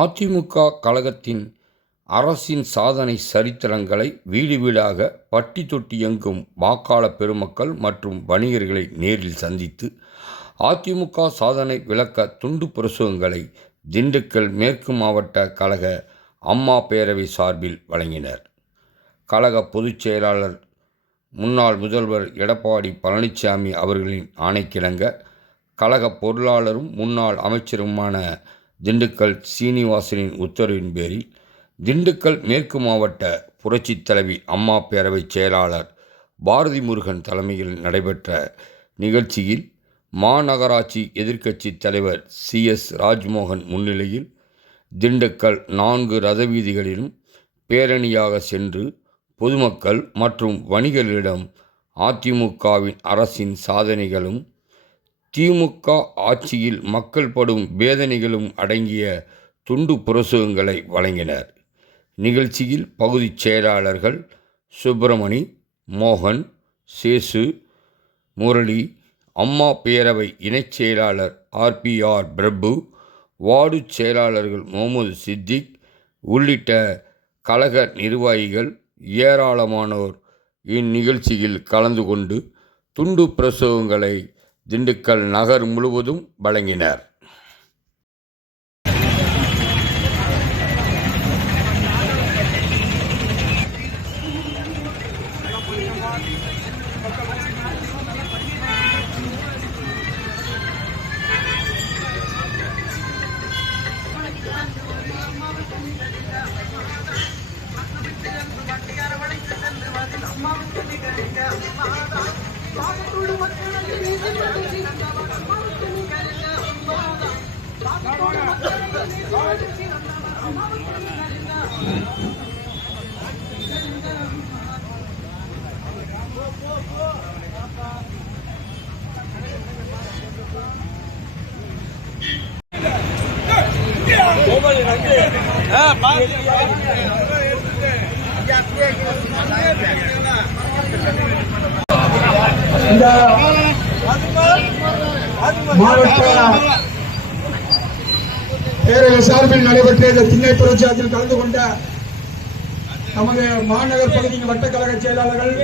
அதிமுக கழகத்தின் அரசின் சாதனை சரித்திரங்களை வீடு வீடாக பட்டி தொட்டி எங்கும் வாக்காளர் பெருமக்கள் மற்றும் வணிகர்களை நேரில் சந்தித்து அதிமுக சாதனை விளக்க துண்டு பிரசுரங்களை திண்டுக்கல் மேற்கு மாவட்ட கழக அம்மா பேரவை சார்பில் வழங்கினர். கழக பொதுச் செயலாளர் முன்னாள் முதல்வர் எடப்பாடி பழனிசாமி அவர்களின் ஆணைக்கிணங்க கழக பொருளாளரும் முன்னாள் அமைச்சருமான திண்டுக்கல் சீனிவாசனின் உத்தரவின் பேரில் திண்டுக்கல் மேற்கு மாவட்ட புரட்சித் தலைவி அம்மா பேரவை செயலாளர் பாரதி முருகன் தலைமையில் நடைபெற்ற நிகழ்ச்சியில் மாநகராட்சி எதிர்க்கட்சி தலைவர் CS ராஜ்மோகன் முன்னிலையில் திண்டுக்கல் 4 ரத வீதிகளிலும் பேரணியாக சென்று பொதுமக்கள் மற்றும் வணிகர்களிடம் அதிமுகவின் அரசின் சாதனைகளும் திமுக ஆட்சியில் மக்கள் படும் வேதனைகளும் அடங்கிய துண்டு பிரசுரங்களை வழங்கினர். நிகழ்ச்சியில் பகுதி செயலாளர்கள் சுப்பிரமணி, மோகன், சேசு, முரளி, அம்மா பேரவை இணைச் செயலாளர் RPR பிரபு, வார்டு செயலாளர்கள் முகமது சித்திக் உள்ளிட்ட கழக நிர்வாகிகள் ஏராளமானோர் இந்நிகழ்ச்சியில் கலந்து கொண்டு துண்டு பிரசுரங்களை திண்டுக்கல் நகர் முழுவதும் வழங்கினர். மாவட்ட பேரவை சார்பில் நடைபெற்ற இந்த திண்ணை பிரச்சாரத்தில் கலந்து கொண்ட நமது மாநகர் பகுதியின் வட்ட கழக செயலாளர்கள்